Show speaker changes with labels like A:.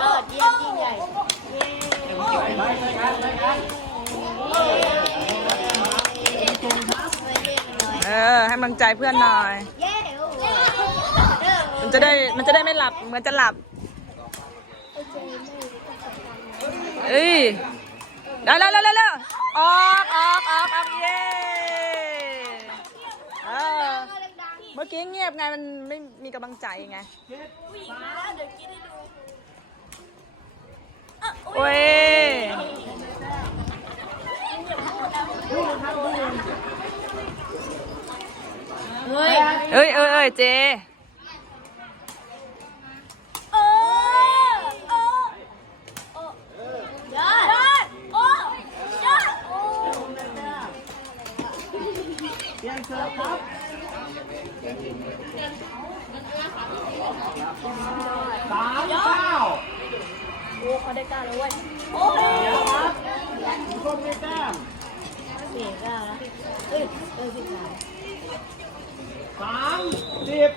A: ยอดเยี่ยมยิ่งใหญ่เอ
B: อ ให้กำลังใจเพื่อนหน่อย
A: เย้โอ้โห
B: มันจะได้ มันจะได้ไม่หลับ เหมือนจะหลับ เอ้ยได้แล้วแล้วแล้วออกออกออกออกเย้เออเมื่อกี้เงียบไง มันไม่มีกำลังใจไงโอ้ย เอ้ยเอ้ยเอ้ยเจ
A: เออเออยอดยอดโอ้ยอดโอ
C: ยมเสิบสามเก้า
A: โอ้เขาได้กล้าแล้วเว้ยโอ้ย
C: เดี๋ยวครับส้มไม่แต้ม
A: เสียกล้าแล้วเอ้ยเอ้ยพี่กล้า
C: สามสิบ